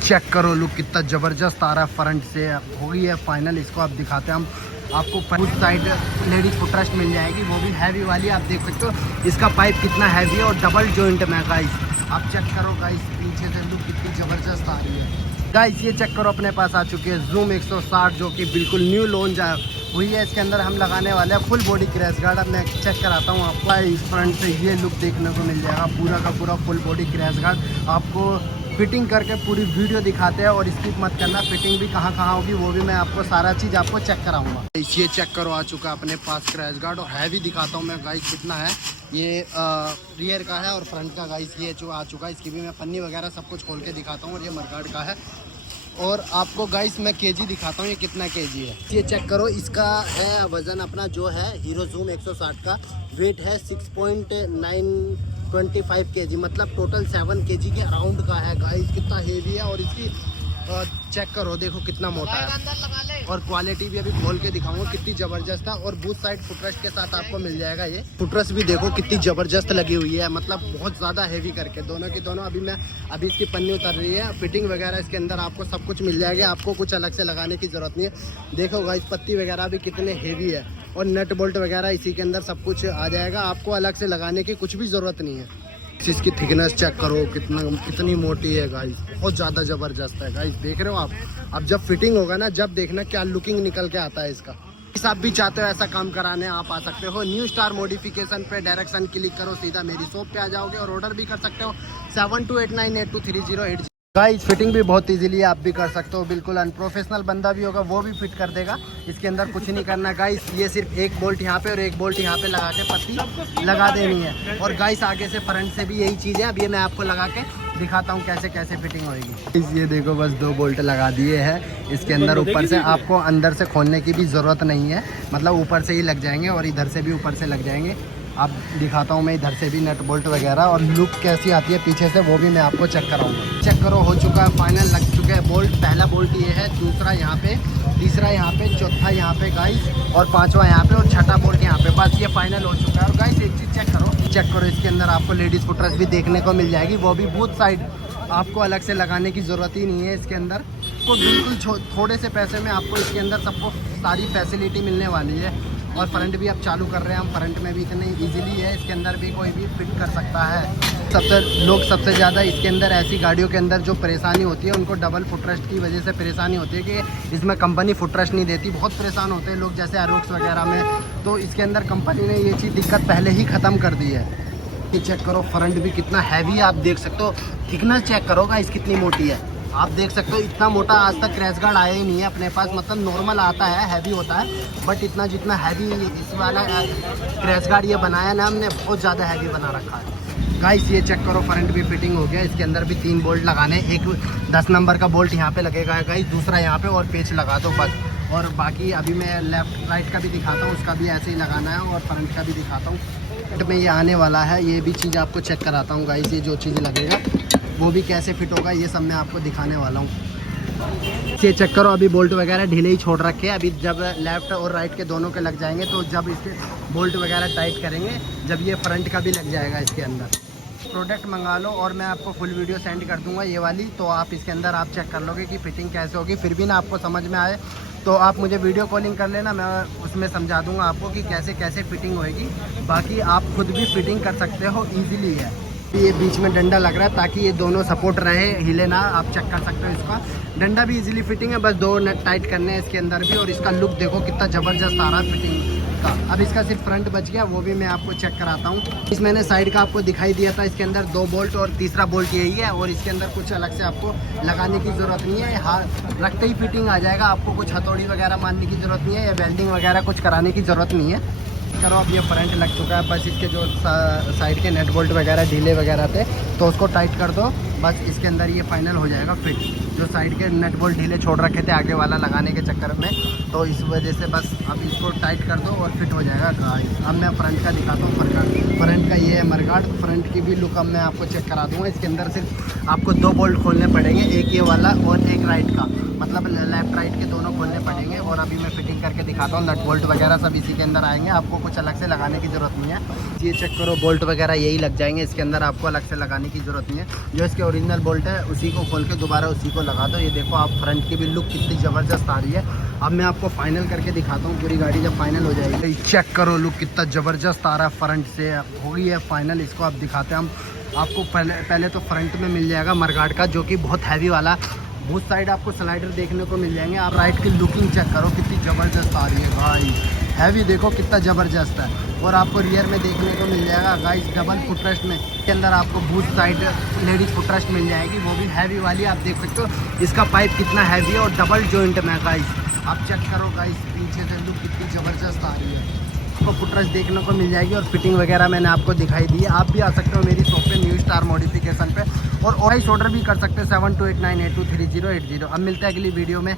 Check करो look कितना ज़बरदस्त आ रहा है। फ्रंट से हो गई है फाइनल, इसको आप दिखाते हैं हम आपको। फुट साइड लेडीज फुटरेस्ट मिल जाएगी, वो भी हैवी वाली। आप देख सकते हो इसका पाइप कितना हैवी है और डबल जॉइंट में गाइस। आप चेक करो गाइस पीछे से लुक कितनी ज़बरदस्त आ रही है गाइस। ये चेक करो अपने पास आ चुकी है जूम 160 जो कि बिल्कुल न्यू लॉन्च हुई है। इसके अंदर हम लगाने वाले हैं फुल बॉडी क्रैश गार्ड। अब मैं चेक कराता हूँ आपको। इस फ्रंट से ये लुक देखने को मिल जाएगा, पूरा का पूरा फुल बॉडी क्रैश गार्ड। आपको फिटिंग करके पूरी वीडियो दिखाते हैं और स्किप मत करना। फिटिंग भी कहाँ कहाँ होगी वो भी मैं आपको सारा चीज़ आपको चेक कराऊंगा। ये चेक करो आ चुका अपने पास क्रैश गार्ड और हैवी दिखाता हूँ मैं गाइस कितना है। ये रियर का है और फ्रंट का गाइस ये जो आ चुका है। इसकी भी मैं पन्नी वगैरह सब कुछ खोल के दिखाता हूँ और ये मडगार्ड का है। और आपको गाइस मैं केजी दिखाता हूँ ये कितना केजी है। ये चेक करो, इसका है वज़न अपना जो है हीरो जूम 160 का। वेट है 6.925 केजी, मतलब टोटल 7 केजी के अराउंड का है गाइस। कितना हेवी है और इसकी चेक करो देखो कितना मोटा है। और क्वालिटी भी अभी खोल के दिखाऊंगा कितनी ज़बरदस्त है। और बूथ साइड फुटरेस्ट के साथ आपको मिल जाएगा। ये फुटरेस्ट भी देखो कितनी ज़बरदस्त लगी हुई है, मतलब बहुत ज़्यादा हैवी करके दोनों की दोनों। अभी इसकी पन्नी उतर रही है। फिटिंग वगैरह इसके अंदर आपको सब कुछ मिल जाएगा, आपको कुछ अलग से लगाने की ज़रूरत नहीं है। देखो गाइस पत्ती वगैरह भी कितने हेवी है और नट बोल्ट वगैरह इसी के अंदर सब कुछ आ जाएगा, आपको अलग से लगाने की कुछ भी ज़रूरत नहीं है। इसकी थिकनेस चेक करो कितनी मोटी है गाइस, बहुत ज़्यादा ज़बरदस्त है गाइस। देख रहे हो आप। अब जब फिटिंग होगा ना, जब देखना क्या लुकिंग निकल के आता है इसका। आप भी चाहते हो ऐसा काम कराने, आप आ सकते हो न्यू स्टार मॉडिफिकेशन पे। डायरेक्शन क्लिक करो, सीधा मेरी शॉप पे आ जाओगे और ऑर्डर भी कर सकते हो 7289823080। गाइस फिटिंग भी बहुत इजीली आप भी कर सकते हो, बिल्कुल अनप्रोफेशनल बंदा भी होगा वो भी फिट कर देगा। इसके अंदर कुछ नहीं करना गाइस। ये सिर्फ एक बोल्ट यहाँ पे और एक बोल्ट यहाँ पे लगा के पत्ती लगा देनी है। और गाइस आगे से फ्रंट से भी यही चीज़ है। अब ये मैं आपको लगा के दिखाता हूँ कैसे कैसे फिटिंग होगी। ये देखो बस 2 बोल्ट लगा दिए हैं इसके अंदर। ऊपर से आपको अंदर से खोलने की भी ज़रूरत नहीं है, मतलब ऊपर से ही लग जाएंगे और इधर से भी ऊपर से लग जाएंगे। आप दिखाता हूँ मैं इधर से भी नट बोल्ट वगैरह और लुक कैसी आती है पीछे से वो भी मैं आपको चेक कराऊंगा। चेक करो हो चुका है फाइनल, लग चुके हैं बोल्ट। पहला बोल्ट ये है, दूसरा यहाँ पे, तीसरा यहाँ पे, चौथा यहाँ पे गाइस और पांचवा यहाँ पे और छठा बोल्ट यहाँ पे। बस ये फाइनल हो चुका है। और गाइस एक चीज़ चेक करो इसके अंदर आपको लेडीज़ फुटरेस्ट भी देखने को मिल जाएगी, वो भी बूथ साइड। आपको अलग से लगाने की ज़रूरत ही नहीं है इसके अंदर। को बिल्कुल थोड़े से पैसे में आपको इसके अंदर सबको सारी फैसिलिटी मिलने वाली है। और फ्रंट भी अब चालू कर रहे हैं हम, फ्रंट में भी इतनी इजीली है, इसके अंदर भी कोई भी फिट कर सकता है। सबसे ज़्यादा इसके अंदर ऐसी गाड़ियों के अंदर जो परेशानी होती है उनको डबल फुटरेस्ट की वजह से परेशानी होती है कि इसमें कंपनी फुटरेस्ट नहीं देती। बहुत परेशान होते हैं लोग जैसे एरोक्स वगैरह में, तो इसके अंदर कंपनी ने ये चीज़ दिक्कत पहले ही ख़त्म कर दी है। ये चेक करो फ्रंट भी कितना हैवी है, आप देख सकते हो। थिकनेस चेक करो गाइस कितनी मोटी है, आप देख सकते हो। इतना मोटा आज तक क्रैश गार्ड आया ही नहीं है अपने पास, मतलब नॉर्मल आता है, हैवी होता है, बट इतना जितना हैवी इस वाला क्रैश गार्ड ये बनाया ना हमने, बहुत ज़्यादा हैवी बना रखा है गाइस। ये चेक करो फ्रंट भी फिटिंग हो गया। इसके अंदर भी 3 बोल्ट लगाने, एक 10 नंबर का बोल्ट यहाँ पे लगेगा गाइस, दूसरा यहाँ पे और पेच लगा दो बस। और बाकी अभी मैं लेफ्ट राइट का भी दिखाता हूँ, उसका भी ऐसे ही लगाना है और फ्रंट का भी दिखाता हूँ। में ये आने वाला है, ये भी चीज़ आपको चेक कराता हूँ गाइस। ये जो चीज़ लगेगा वो भी कैसे फिट होगा ये सब मैं आपको दिखाने वाला हूँ। ये चेक करो अभी बोल्ट वगैरह ढीले ही छोड़ रखे हैं। अभी जब लेफ्ट और राइट के दोनों के लग जाएंगे तो जब इसके बोल्ट वगैरह टाइट करेंगे, जब ये फ्रंट का भी लग जाएगा इसके अंदर। प्रोडक्ट मंगा लो और मैं आपको फुल वीडियो सेंड कर दूंगा ये वाली, तो आप इसके अंदर आप चेक कर लोगे कि फ़िटिंग कैसे होगी। फिर भी ना आपको समझ में आए तो आप मुझे वीडियो कॉलिंग कर लेना, मैं उसमें समझा दूंगा आपको कि कैसे कैसे फ़िटिंग होएगी। बाकी आप खुद भी फिटिंग कर सकते हो, ईजिली है। ये बीच में डंडा लग रहा है ताकि ये दोनों सपोर्ट रहे, हिले ना। आप चेक कर सकते हो इसका डंडा भी इजीली फिटिंग है, बस 2 नट टाइट करने हैं इसके अंदर भी। और इसका लुक देखो कितना ज़बरदस्त आ रहा है फिटिंग का। अब इसका सिर्फ फ्रंट बच गया, वो भी मैं आपको चेक कराता हूँ। इस मैंने साइड का आपको दिखाई दिया था, इसके अंदर 2 बोल्ट और तीसरा बोल्ट यही है। और इसके अंदर कुछ अलग से आपको लगाने की ज़रूरत नहीं है, हाथ रखते ही फिटिंग आ जाएगा। आपको कुछ हथौड़ी वगैरह मारने की ज़रूरत नहीं है या वेल्डिंग वगैरह कुछ कराने की ज़रूरत नहीं है। करो अब ये फ्रंट लग चुका है, बस इसके जो साइड के नेट बोल्ट वगैरह ढीले वगैरह थे तो उसको टाइट कर दो, बस इसके अंदर ये फाइनल हो जाएगा फिट। जो साइड के नेट बोल्ट ढीले छोड़ रखे थे आगे वाला लगाने के चक्कर में, तो इस वजह से बस अब इसको टाइट कर दो और फिट हो जाएगा गाड़ी। अब मैं फ्रंट का दिखाता हूँ। फ्रंट का ये है मडगार्ड, फ्रंट की भी लुक अब मैं आपको चेक करा दूँगा। इसके अंदर सिर्फ आपको 2 बोल्ट खोलने पड़ेंगे, एक ये वाला और एक राइट का, मतलब लेफ्ट राइट के दोनों खोलने पड़ेंगे। और अभी मैं फिटिंग करके दिखाता हूँ। नट बोल्ट वगैरह सब इसी के अंदर आएंगे, आपको कुछ अलग से लगाने की ज़रूरत नहीं है। ये चेक करो, बोल्ट वगैरह यही लग जाएंगे इसके अंदर, आपको अलग से लगाने की ज़रूरत नहीं है। जो इसके ओरिजिनल बोल्ट है उसी को खोल के दोबारा उसी को लगा दो। ये देखो आप फ्रंट की भी लुक कितनी ज़बरदस्त आ रही है। अब मैं आपको फाइनल करके दिखाता हूँ पूरी गाड़ी जब फाइनल हो जाएगी। चेक करो लुक कितना ज़बरदस्त आ रहा है फ्रंट से। हो गई है फाइनल, इसको आप दिखाते हैं हम आपको। पहले तो फ्रंट में मिल जाएगा मरगार्ड का, जो कि बहुत हैवी वाला। बहुत साइड आपको स्लाइडर देखने को मिल जाएंगे। आप राइट की लुकिंग चेक करो कितनी ज़बरदस्त आ रही है भाई, हैवी देखो कितना ज़बरदस्त है। और आपको रियर में देखने को मिल जाएगा गाइस डबल फुटरेस्ट में, के अंदर आपको बूट साइड लेडीज फुटरेस्ट मिल जाएगी, वो भी हैवी वाली। आप देख सकते हो इसका पाइप कितना हैवी है और डबल जॉइंट में गाइस। आप चेक करो गाइस पीछे से लुक कितनी ज़बरदस्त आ रही है। आपको फुटरेस्ट देखने को मिल जाएगी और फिटिंग वगैरह मैंने आपको दिखाई दी है। आप भी आ सकते हो मेरी शॉप पे न्यू स्टार मॉडिफिकेशन पे, और ऑर्डर भी कर सकते हैं 7289823080। अब मिलते हैं अगली वीडियो में।